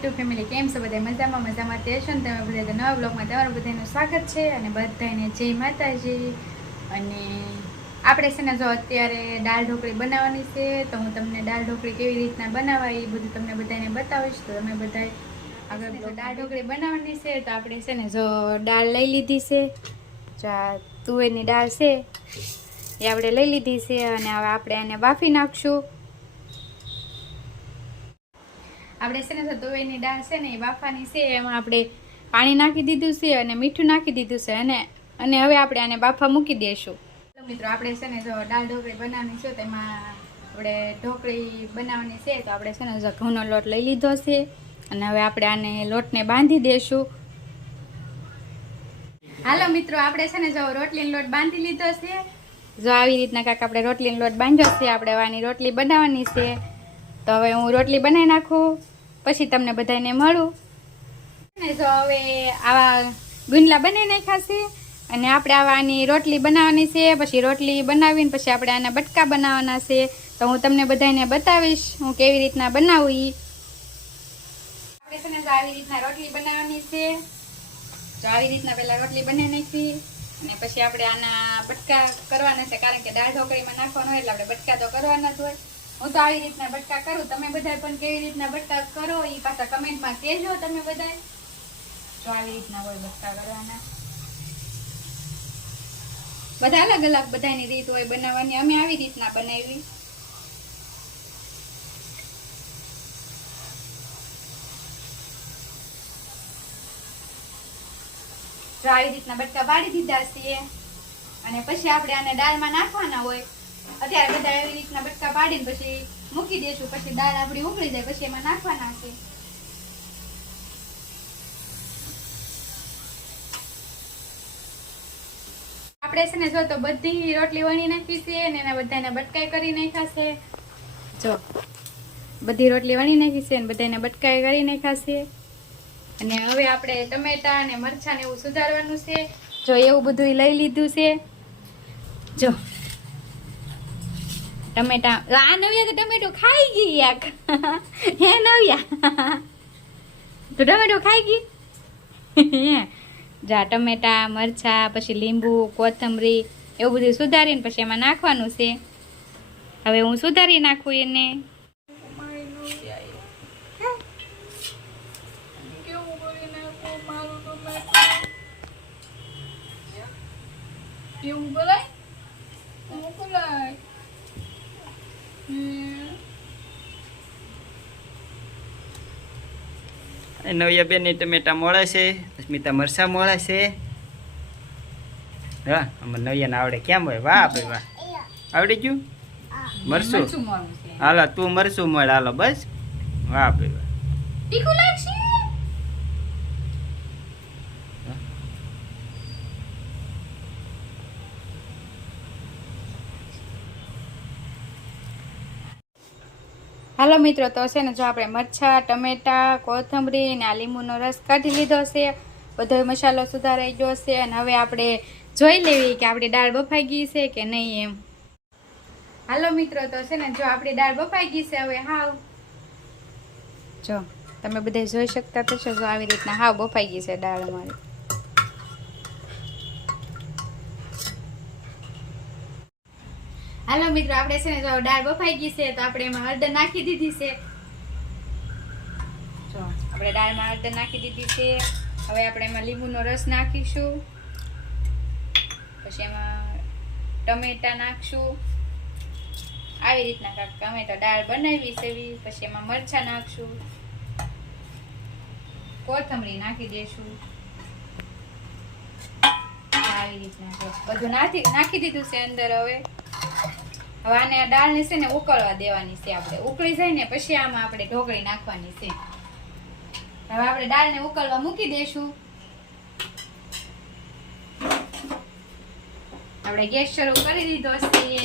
YouTube family કેમ છો બધા મજામાં મજામાં તે છો ને તમે બધા નવા બ્લોગમાં તમારું બધાનું સ્વાગત છે અને બધાને જય માતાજી. અને આપણે છે ને જો અત્યારે દાળ ઢોકળી બનાવવાની છે, તો હું તમને દાળ ઢોકળી કેવી રીતના બનાવાય એ બધું તમને બધાને બતાવીશ. તો તમે બધા આગળ દાળ ઢોકળી બનાવવાની છે, તો આપણે છે ને જો દાળ લઈ લીધી છે. જો તુવેરની દાળ છે, એ આપણે લઈ લીધી છે અને હવે આપણે એને બાફી નાખશું. આપણે છે ને તો તુવેરની દાળ છે ને એ બાફવાની છે, એમાં આપણે પાણી નાખી દીધું છે અને મીઠું નાખી દીધું છે અને અને હવે આપણે આને બાફા મૂકી દઈશું મિત્રો આપણે છે ને જો દાળ ઢોકળી બનાવવાની છે તેમાં આપણે ઢોકળી બનાવવાની છે, તો આપણે છે ને ઘઉંનો લોટ લઈ લીધો છે અને હવે આપણે આને લોટને બાંધી દઈશું હાલો મિત્રો, આપણે છે ને જો રોટલીનો લોટ બાંધી લીધો છે. જો આવી રીતના કાંક આપણે રોટલીનો લોટ બાંધ્યો છે, આપણે આની રોટલી બનાવવાની છે. તો હવે હું રોટલી બનાવી નાખું. પછી તમને બધાને મળું. ને જો હવે આવા ગુંદલા બની નાખ્યા છે. અને આપણે આવાની રોટલી બનાવવાની છે. પછી રોટલી બનાવીને પછી આપણે આના બટકા બનાવવાના છે. તો હું તમને બધાને બતાવીશ હું કેવી રીતના બનાવું એ આવી રીતના રોટલી બનાવવાની છે. તો આવી રીતના પહેલા રોટલી બનાવી નાખી. અને પછી આપણે આના બટકા કરવાના છે. કારણ કે દાળ ઢોકળીમાં નાખવાનો હોય એટલે આપણે બટકા તો કરવાના જ હોય. હું તો આવી રીતના બટકા કરું. તમે બધા પણ કેવી રીતના બટકા કરો એ પાછા કમેન્ટમાં કહેજો તમે બધા તો આવી રીતના હોય બટકા કરવાના. બધા અલગ અલગ બધાની રીત હોય બનાવવાની. અમે આવી રીતના બનાવી. તો આવી રીતના બટકા પાડી દીધા છે અને પછી આપણે આને દાળમાં નાખવાના હોય અત્યારે બધા એવી રીતના બટકા પાડીને પછી મૂકી દેશું, પછી દાળ આપણી ઉકળી જાય, પછી એમાં નાખવાના છે. આપણે છે ને જો તો બધી રોટલી વણી નાખી છે અને એના બધાને બટકાઈ કરી નાખ્યા જો, બધી રોટલી વણી નાખી છે અને બધાને બટકાઈ કરી નાખ્યા છે. અને હવે આપણે ટમેટા અને મરચાં ને એવું સુધારવાનું છે. જો એવું બધું લઈ લીધું છે. જો ટમેટા. આ નવ્યા તો ટમેટો ખાઈ ગઈ યાક? હે નવ્યા? તો ટમેટો ખાઈ ગઈ? જા, ટમેટા, મરચા, પછી લીંબુ, કોથમરી, એવું બધું સુધારીને પછી એમાં નાખવાનું છે. હવે હું સુધારી નાખું એને. એવું બોલાય હું બોલાય નવિયા બેનની ટમેટા મળે છે સ્મિતા મરસા મળે છે. હા અમારે નવિયા આવડે કેમ હોય? વાહ ભાઈ વાહ. આવડી ગયું? મરસું મરચું મોરું છે. હાલો તું મરસું મળે હાલો બસ. વાહ ભાઈ વાહ. હાલો મિત્રો, તો છે ને જો આપણે મરચા, ટમેટા, કોથમરી ને આ લીંબુનો રસ કાઢી લીધો છે, બધો મસાલો સુધારાઈ ગયો છે અને હવે આપણે જોઈ લેવી કે આપણી દાળ બફાઈ ગઈ છે કે નહીં એમ. હાલો મિત્રો, તો છે ને જો આપણી દાળ બફાઈ ગઈ છે, હવે હાવ. જો, તમે બધા જોઈ શકતા છો, જો આવી રીતના હાવ બફાઈ ગઈ છે દાળ અમારી. હાલો મિત્રો, આપણે છે ને જો દાળ બફાઈ ગઈ છે, તો આપણે એમાં હળદર નાખી દીધી છે. આપણે દાળમાં હળદર નાખી દીધી છે. હવે આપણે એમાં લીંબુનો રસ નાખીશું. પછી એમાં ટમેટા નાખશું. આવી રીતના કાંઈક ટમેટા દાળ બનાવી એવી. પછી એમાં મરચાં નાખશું. કોથમરી નાખી દઈશું આવી રીતના બધું નાખી નાખી દીધું છે અંદર હવે. હવે આને દાળને છે ને ઉકળવા દેવાની છે આપણે. ઉકળી જાય ને પછી આમાં આપણે ઢોકળી નાખવાની છે. હવે આપણે દાળને ઉકળવા મૂકી દઈશું. આપણે ગેસ શરૂ કરી દીધો છે.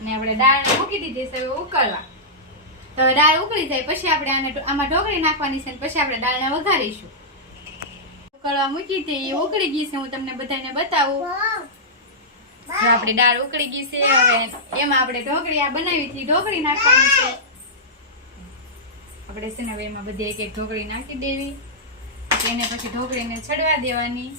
અને આપણે દાળ મૂકી દીધી છે, હવે ઉકળવા. તો દાળ ઉકળી જાય, પછી આપણે આને આમાં ઢોકળી નાખવાની છે પછી આપણે દાળને વઘારીશું. ઉકળવા મૂકી દઈએ. ઉકળી ગઈ છે, હું તમને બધાને બતાવું. જો આપણી દાળ ઉકળી ગઈ છે, હવે એમાં આપણે ઢોકળી આ બનાવી હતી, ઢોકળી નાખવાની છે. આપણે છે ને હવે એમાં બધી એક એક ઢોકળી નાખી દેવી. એને પછી ઢોકળીને છડવા દેવાની.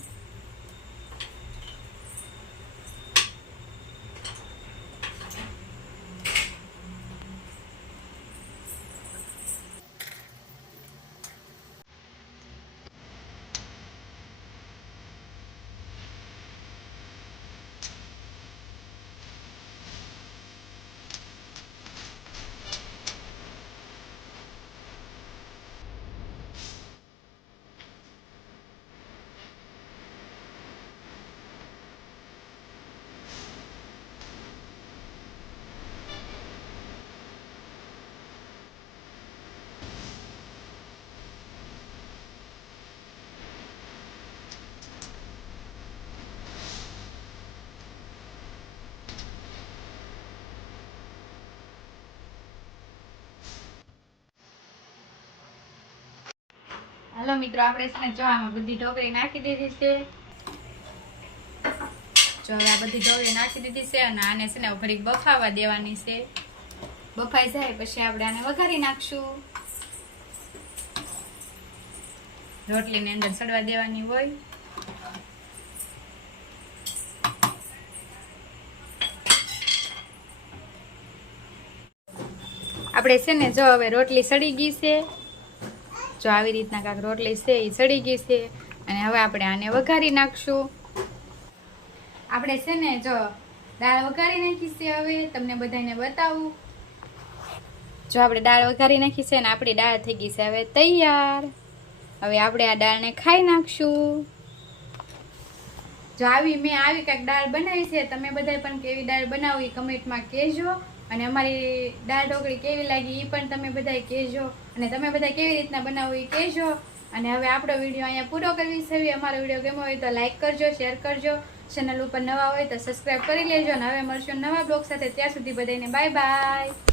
હાલો મિત્રો, આપણે છે ને આમાં બધી ઢોકળી નાખી દીધી છે. જો હવે આ બધી ઢોકળી નાખી દીધી છે અને આને છે ને ફરી બફાવા દેવાની છે. બફાઈ જાય પછી આપણે આને વઘારી નાખશું. રોટલીની અંદર સડવા દેવાની હોય. આપણે છે ને જો હવે રોટલી સડી ગઈ છે. જો આવી રીતના કાંક રોટલી છે એ ચડી ગઈ છે અને હવે આપણે આને વઘારી નાખશું. આપણે છે ને જો દાળ વઘારી નાખી છે હવે, તમને બધાને બતાવું. જો આપણે દાળ વઘારી નાખી છે ને આપણી દાળ થઈ ગઈ છે હવે તૈયાર. હવે આપણે આ દાળને ખાઈ નાખશું. જો આવી મેં આવી કાંઈક દાળ બનાવી છે, તમે બધા પણ કેવી દાળ બનાવી કમેન્ટમાં કહેજો. અને અમારી દાળ ઢોકળી કેવી લાગી એ પણ તમે બધા કહેજો. અને તમે બધા કેવી રીતના બનાવો એ કહેજો. અને હવે આપણો વીડિયો અહીંયા પૂરો કરવી છે. અમારો વીડિયો ગમ્યો હોય તો લાઈક કરજો શેર કરજો. ચેનલ ઉપર નવા હોય તો સબસ્ક્રાઈબ કરી લેજો. અને હવે મળશું નવા બ્લોગ સાથે. ત્યાં સુધી બધાને બાય બાય